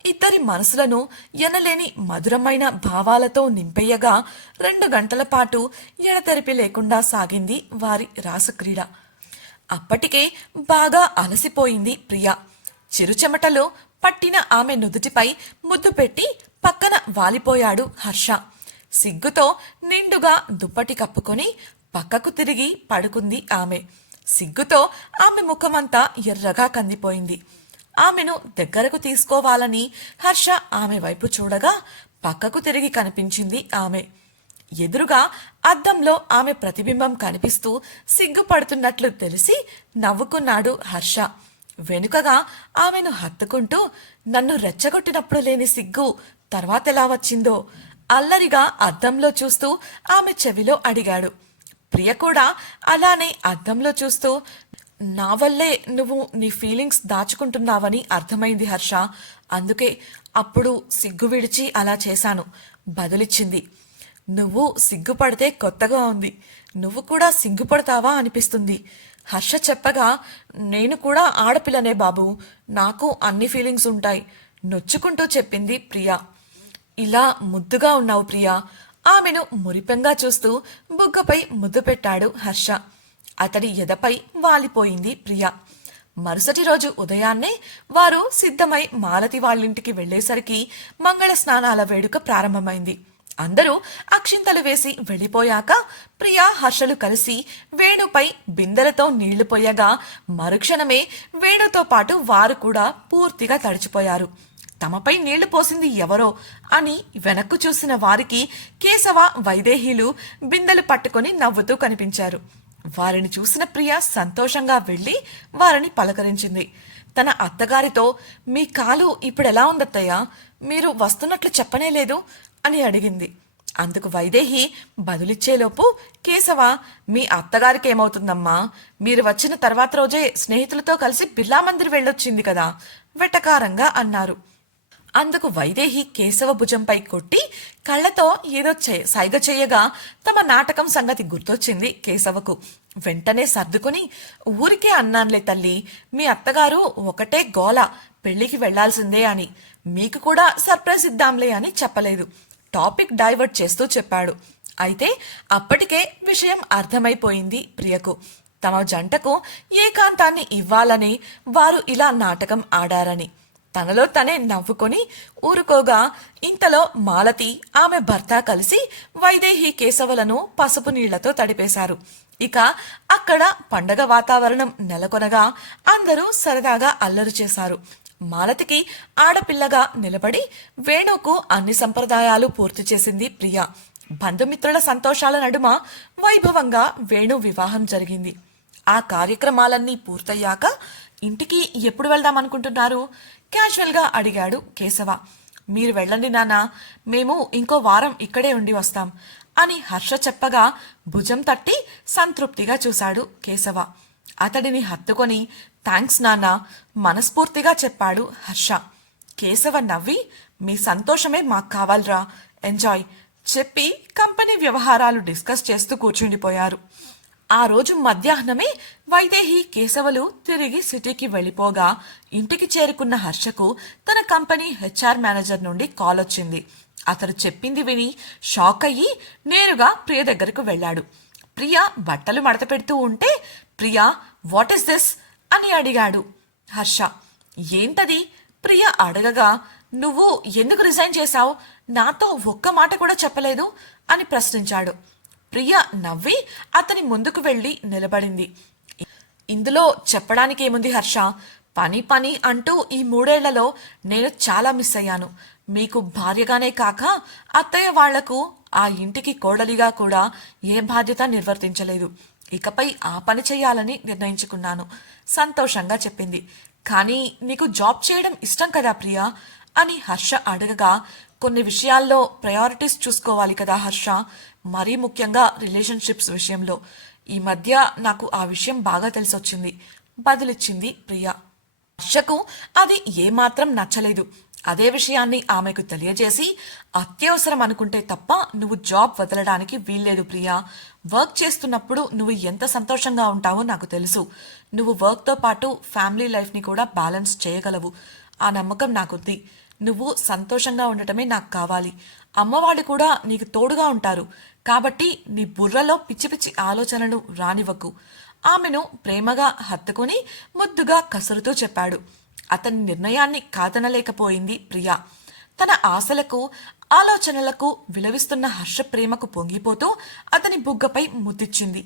ఇద్దరి మనసులను ఎనలేని మధురమైన భావాలతో నింపెయ్యగా 2 గంటల పాటు ఎడతెరిపి లేకుండా సాగింది వారి రాసక్రీడ. అప్పటికే బాగా అలసిపోయింది ప్రియ. చిరుచెమటలో పట్టిన ఆమె నుదుటిపై ముద్దు పెట్టి పక్కన వాలిపోయాడు హర్ష. సిగ్గుతో నిండుగా దుప్పటి కప్పుకొని పక్కకు తిరిగి పడుకుంది ఆమె. సిగ్గుతో ఆమె ముఖమంతా ఎర్రగా కందిపోయింది. ఆమెను దగ్గరకు తీసుకోవాలని హర్ష ఆమె వైపు చూడగా పక్కకు తిరిగి కనిపించింది ఆమె. ఎదురుగా అద్దంలో ఆమె ప్రతిబింబం కనిపిస్తూ సిగ్గుపడుతున్నట్లు తెలిసి నవ్వుకున్నాడు హర్ష. వెనుకగా ఆమెను హత్తుకుంటూ నన్ను రెచ్చగొట్టినప్పుడు లేని సిగ్గు తర్వాతెలా వచ్చిందో అల్లరిగా అద్దంలో చూస్తూ ఆమె చెవిలో అడిగాడు. ప్రియ కూడా అలానే అద్దంలో చూస్తూ నా వల్లే నువ్వు నీ ఫీలింగ్స్ దాచుకుంటున్నావని అర్థమైంది హర్ష, అందుకే అప్పుడు సిగ్గు విడిచి అలా చేశాను బదులిచ్చింది. నువ్వు సిగ్గుపడితే కొత్తగా ఉంది, నువ్వు కూడా సిగ్గుపడతావా అనిపిస్తుంది. హర్ష చెప్పగా నేను కూడా ఆడపిల్లనే బాబు, నాకు అన్ని ఫీలింగ్స్ ఉంటాయి నొచ్చుకుంటూ చెప్పింది ప్రియా. ఇలా ముద్దుగా ఉన్నావు ప్రియా. ఆమెను మురిపెంగా చూస్తూ బుగ్గపై ముద్దు పెట్టాడు హర్ష. అతడి ఎదపై వాలిపోయింది ప్రియ. మరుసటి రోజు ఉదయాన్నే వారు సిద్ధమై మాలతి వాళ్ళింటికి వెళ్లేసరికి మంగళ స్నానాల వేడుక ప్రారంభమైంది. అందరూ అక్షింతలు వేసి వెళ్లిపోయాక ప్రియా హర్షలు కలిసి వేణుపై బిందెలతో నీళ్లు పోయగా మరుక్షణమే వేణుతో పాటు వారు కూడా పూర్తిగా తడిచిపోయారు. తమపై నీళ్లు పోసింది ఎవరో అని వెనక్కు చూసిన వారికి కేశవ, వైదేహీలు బిందెలు పట్టుకొని నవ్వుతూ కనిపించారు. వారిని చూసిన ప్రియ సంతోషంగా వెళ్లి వారిని పలకరించింది. తన అత్తగారితో మీ కాలు ఇప్పుడెలా ఉందత్తయ్యా, మీరు వస్తున్నట్లు చెప్పనే లేదు అని అడిగింది. అందుకు వైదేహి బదులిచ్చేలోపు కేశవ మీ అత్తగారికి ఏమవుతుందమ్మా, మీరు వచ్చిన తర్వాత రోజే స్నేహితులతో కలిసి బిర్లా మందిర్ వెళ్ళొచ్చింది కదా వెటకారంగా అన్నారు. అందుకు వైదేహి కేశవ భుజంపై కొట్టి కళ్లతో ఏదో సైగ చేయగా తమ నాటకం సంగతి గుర్తొచ్చింది కేశవకు. వెంటనే సర్దుకుని ఊరికే అన్నాన్లే తల్లి, మీ అత్తగారు ఒకటే గోల పెళ్లికి వెళ్లాల్సిందే అని, మీకు కూడా సర్ప్రైజ్ ఇద్దాంలే అని చెప్పలేదు. టాపిక్ డైవర్ట్ చేస్తూ చెప్పాడు. అయితే అప్పటికే విషయం అర్థమైపోయింది ప్రియకు. తమ జంటకు ఏకాంతాన్ని ఇవ్వాలని వారు ఇలా నాటకం ఆడారని. తనలో తనే నవ్వుకొని ఊరుకోగా ఇంతలో మాలతి, ఆమె భర్త కలిసి వైదేహి కేశవులను పసుపు నీళ్లతో తడిపేశారు. ఇక అక్కడ పండగ వాతావరణం నెలకొనగా అందరూ సరదాగా అల్లరి చేశారు. మాలతికి ఆడపిల్లగా నిలబడి వేణుకు అన్ని సంప్రదాయాలు పూర్తి చేసింది ప్రియ. బంధుమిత్రుల సంతోషాల నడుమ వైభవంగా వేణు వివాహం జరిగింది. ఆ కార్యక్రమాలన్నీ పూర్తయ్యాక ఇంటికి ఎప్పుడు వెళ్దామనుకుంటున్నారు క్యాజువల్గా అడిగాడు కేశవ. మీరు వెళ్ళండి నాన్న, మేము ఇంకో వారం ఇక్కడే ఉండి వస్తాం అని హర్ష చెప్పగా భుజం తట్టి సంతృప్తిగా చూశాడు కేశవ. అతడిని హత్తుకొని థ్యాంక్స్ నాన్న మనస్ఫూర్తిగా చెప్పాడు హర్ష. కేశవ నవ్వి మీ సంతోషమే మాకు కావాలరా, ఎంజాయ్ చెప్పి కంపెనీ వ్యవహారాలు డిస్కస్ చేస్తూ కూర్చుండిపోయారు. ఆ రోజు మధ్యాహ్నమే వైదేహి కేశవలు తిరిగి సిటీకి వెళ్ళిపోగా ఇంటికి చేరుకున్న హర్షకు తన కంపెనీ హెచ్ఆర్ మేనేజర్ నుండి కాల్ వచ్చింది. అతడు చెప్పింది విని షాక్ అయ్యి నేరుగా ప్రియ దగ్గరకు వెళ్ళాడు. ప్రియ బట్టలు మడత పెడుతూ ఉంటే ప్రియా వాట్ ఇస్ దిస్ అని అడిగాడు హర్ష. ఏంటది ప్రియ అడగగా నువ్వు ఎందుకు రిజైన్ చేశావు, నాతో ఒక్క మాట కూడా చెప్పలేదు అని ప్రశ్నించాడు. ప్రియ నవ్వి అతని ముందుకు వెళ్లి నిలబడింది. ఇందులో చెప్పడానికి ఏముంది హర్ష, పని పని అంటూ ఈ 3 ఏళ్లలో నేను చాలా మిస్ అయ్యాను. మీకు భార్యగానే కాక అత్తయ్య వాళ్లకు ఆ ఇంటికి కోడలిగా కూడా ఏ బాధ్యత నిర్వర్తించలేదు. ఇకపై ఆ పని చెయ్యాలని నిర్ణయించుకున్నాను సంతోషంగా చెప్పింది. కానీ నీకు జాబ్ చేయడం ఇష్టం కదా ప్రియా అని హర్ష అడగగా కొన్ని విషయాల్లో ప్రయారిటీస్ చూసుకోవాలి కదా హర్ష, మరీ ముఖ్యంగా రిలేషన్షిప్స్ విషయంలో. ఈ మధ్య నాకు ఆ విషయం బాగా తెలిసొచ్చింది బదులిచ్చింది ప్రియ. హర్షకు అది ఏమాత్రం నచ్చలేదు. అదే విషయాన్ని ఆమెకు తెలియజేసి, అత్యవసరం అనుకుంటే తప్ప నువ్వు జాబ్ వదలడానికి వీల్లేదు ప్రియా. వర్క్ చేస్తున్నప్పుడు నువ్వు ఎంత సంతోషంగా ఉంటావో నాకు తెలుసు. నువ్వు వర్క్తో పాటు ఫ్యామిలీ లైఫ్ని కూడా బ్యాలెన్స్ చేయగలవు. ఆ నమ్మకం నాకుంది. నువ్వు సంతోషంగా ఉండటమే నాకు కావాలి. అమ్మవాళ్ళు కూడా నీకు తోడుగా ఉంటారు. కాబట్టి నీ బుర్రలో పిచ్చి పిచ్చి ఆలోచనలు రానివ్వకు. ఆమెను ప్రేమగా హత్తుకుని ముద్దుగా కసురుతూ చెప్పాడు. అతని నిర్ణయాన్ని కాదనలేకపోయింది ప్రియా. తన ఆశలకు ఆలోచనలకు విలవిస్తున్న హర్ష ప్రేమకు పొంగిపోతూ అతని బుగ్గపై ముద్దిచ్చింది.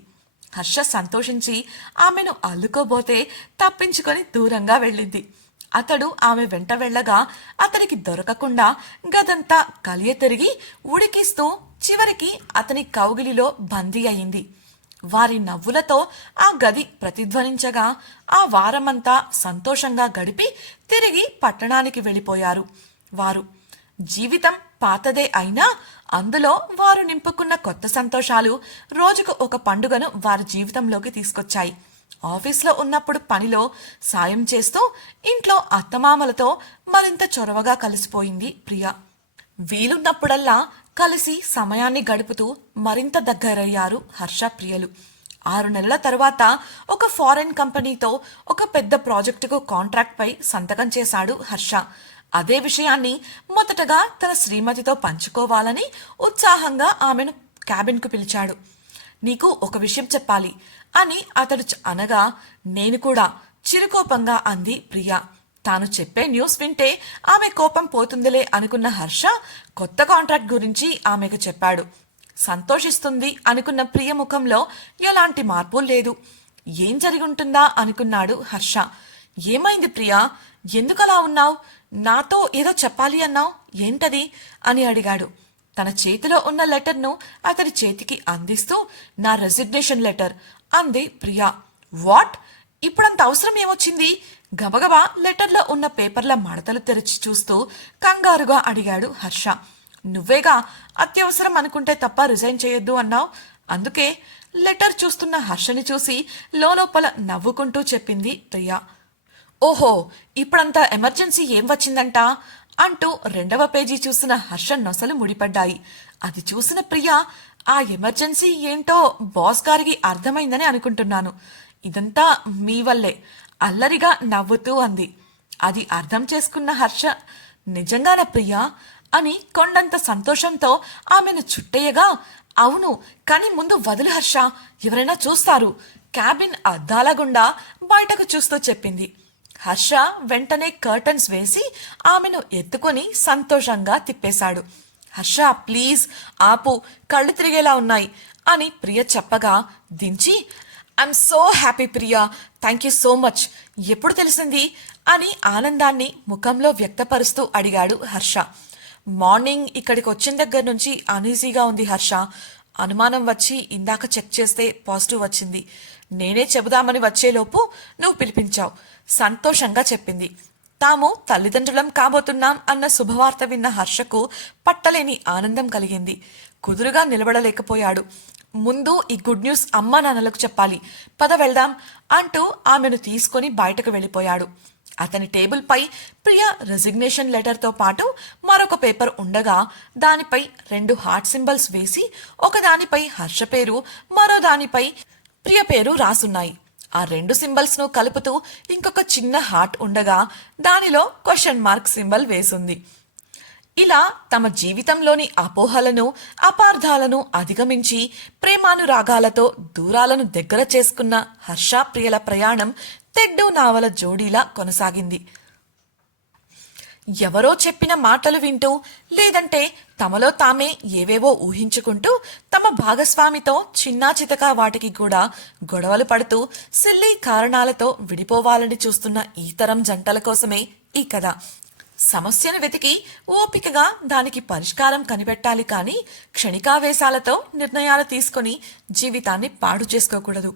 హర్ష సంతోషించి ఆమెను అల్లుకోబోతే తప్పించుకొని దూరంగా వెళ్ళింది. అతడు ఆమె వెంట వెళ్ళగా అతనికి దొరకకుండా గదంతా కలియ తిరిగి ఉడికిస్తూ చివరికి అతని కౌగిలిలో బందీ అయింది. వారి నవ్వులతో ఆ గది ప్రతిధ్వనించగా ఆ వారమంతా సంతోషంగా గడిపి తిరిగి పట్టణానికి వెళ్ళిపోయారు వారు. జీవితం పాతదే అయినా అందులో వారు నింపుకున్న కొత్త సంతోషాలు రోజుకు ఒక పండుగను వారి జీవితంలోకి తీసుకొచ్చాయి. ఆఫీస్లో ఉన్నప్పుడు పనిలో సాయం చేస్తూ ఇంట్లో అత్తమామలతో మరింత చొరవగా కలిసిపోయింది ప్రియ. వీలున్నప్పుడల్లా కలిసి సమయాన్ని గడుపుతూ మరింత దగ్గరయ్యారు హర్ష ప్రియలు. 6 నెలల తరువాత ఒక ఫారెన్ కంపెనీతో ఒక పెద్ద ప్రాజెక్టుకు కాంట్రాక్ట్ పై సంతకం చేశాడు హర్ష. అదే విషయాన్ని మొదటగా తన శ్రీమతితో పంచుకోవాలని ఉత్సాహంగా ఆమెను క్యాబిన్కు పిలిచాడు. నీకు ఒక విషయం చెప్పాలి అని అతడు అనగా నేను కూడా చిరుకోపంగా అంది ప్రియ. తాను చెప్పే న్యూస్ వింటే ఆమె కోపం పోతుందిలే అనుకున్న హర్ష కొత్త కాంట్రాక్ట్ గురించి ఆమెకు చెప్పాడు. సంతోషిస్తుంది అనుకున్న ప్రియ ముఖంలో ఎలాంటి మార్పు లేదు. ఏం జరిగి ఉంటుందా అనుకున్నాడు హర్ష. ఏమైంది ప్రియా, ఎందుకలా ఉన్నావు? నాతో ఏదో చెప్పాలి అన్నావు, ఏంటది అని అడిగాడు. తన చేతిలో ఉన్న లెటర్ను అతడి చేతికి అందిస్తూ నా రెసిగ్నేషన్ లెటర్ అంది ప్రియా. వాట్? ఇప్పుడంత అవసరం ఏమొచ్చింది? గబగబా లెటర్లో ఉన్న పేపర్ల మడతలు తెరిచి చూస్తూ కంగారుగా అడిగాడు హర్ష. నువ్వేగా అత్యవసరం అనుకుంటే తప్ప రిజైన్ చేయొద్దు అన్నావు, అందుకే. లెటర్ చూస్తున్న హర్షని చూసి లోపల నవ్వుకుంటూ చెప్పింది ప్రియా. ఓహో, ఇప్పుడంత ఎమర్జెన్సీ ఏం వచ్చిందంట అంటూ 2వ పేజీ చూసిన హర్ష నొసలు ముడిపడ్డాయి. అది చూసిన ప్రియా, ఆ ఎమర్జెన్సీ ఏంటో బాస్ గారికి అర్థమైందని అనుకుంటున్నాను. ఇదంతా మీ వల్లే అల్లరిగా నవ్వుతూ అంది. అది అర్థం చేసుకున్న హర్ష నిజంగానా ప్రియా అని కొండంత సంతోషంతో ఆమెను చుట్టేయగా, అవును, కానీ ముందు వదులు హర్ష, ఎవరైనా చూస్తారు, క్యాబిన్ అద్దాల గుండా బయటకు చూస్తూ చెప్పింది. హర్ష వెంటనే కర్టన్స్ వేసి ఆమెను ఎత్తుకొని సంతోషంగా తిప్పేశాడు. హర్ష ప్లీజ్ ఆపు, కళ్ళు తిరిగేలా ఉన్నాయి అని ప్రియ చెప్పగా దించి, I'm so happy Priya, thank you so much, ఎప్పుడు తెలిసింది అని ఆనందాన్ని ముఖంలో వ్యక్తపరుస్తూ అడిగాడు హర్ష. మార్నింగ్ ఇక్కడికి వచ్చిన దగ్గర నుంచి అనీజీగా ఉంది హర్ష. అనుమానం వచ్చి ఇందాక చెక్ చేస్తే పాజిటివ్ వచ్చింది. నేనే చెబుదామని వచ్చేలోపు నువ్వు పిలిపించావు, సంతోషంగా చెప్పింది. తాము తల్లిదండ్రులం కాబోతున్నాం అన్న శుభవార్త విన్న హర్షకు పట్టలేని ఆనందం కలిగింది. కుదురుగా నిలబడలేకపోయాడు. ముందు ఈ గుడ్ న్యూస్ అమ్మా నాన్నలకు చెప్పాలి, పద వెళ్దాం అంటూ ఆమెను తీసుకొని బయటకు వెళ్ళిపోయాడు. అతని టేబుల్పై ప్రియ రెసిగ్నేషన్ లెటర్తో పాటు మరొక పేపర్ ఉండగా దానిపై 2 హార్ట్ సింబల్స్ వేసి ఒకదానిపై హర్ష పేరు, మరో దానిపై ప్రియ పేరు రాసున్నాయి. ఆ 2 సింబల్స్ను కలుపుతూ ఇంకొక చిన్న హార్ట్ ఉండగా దానిలో క్వశ్చన్ మార్క్ సింబల్ వేసుంది. ఇలా తమ జీవితంలోని అపోహలను అపార్థాలను అధిగమించి ప్రేమానురాగాలతో దూరాలను దగ్గర చేసుకున్న హర్ష ప్రియల ప్రయాణం తెడ్డు నావల జోడీలా కొనసాగింది. ఎవరో చెప్పిన మాటలు వింటూ లేదంటే తమలో తామే ఏవేవో ఊహించుకుంటూ తమ భాగస్వామితో చిన్నా చితకా వాటికి కూడా గొడవలు పడుతూ సిల్లీ కారణాలతో విడిపోవాలని చూస్తున్న ఈ తరం జంటల కోసమే ఈ కథ. సమస్యను వెతికి ఓపికగా దానికి పరిష్కారం కనిపెట్టాలి కానీ క్షణికావేశాలతో నిర్ణయాలు తీసుకొని జీవితాన్ని పాడు చేసుకోకూడదు.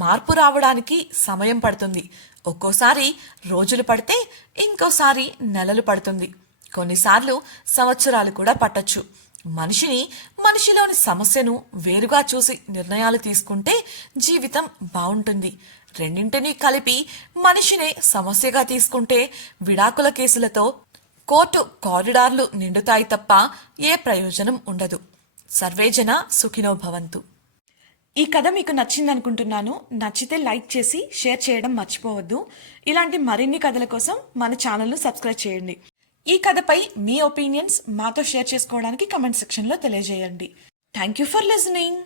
మార్పు రావడానికి సమయం పడుతుంది. ఒక్కోసారి రోజులు పడితే ఇంకోసారి నెలలు పడుతుంది. కొన్నిసార్లు సంవత్సరాలు కూడా పట్టొచ్చు. మనిషిలోని సమస్యను వేరుగా చూసి నిర్ణయాలు తీసుకుంటే జీవితం బాగుంటుంది. రెండింటినీ కలిపి మనిషినే సమస్యగా తీసుకుంటే విడాకుల కేసులతో కోర్టు కారిడార్లు నిండుతాయి తప్ప ఏ ప్రయోజనం ఉండదు. సర్వేజన సుఖినో భవంతు. ఈ కథ మీకు నచ్చింది అనుకుంటున్నాను. నచ్చితే లైక్ చేసి షేర్ చేయడం మర్చిపోవద్దు. ఇలాంటి మరిన్ని కథల కోసం మన ఛానల్ను సబ్స్క్రైబ్ చేయండి. ఈ కథపై మీ ఒపీనియన్స్ మాతో షేర్ చేసుకోవడానికి కమెంట్ సెక్షన్లో తెలియజేయండి. Thank you for listening.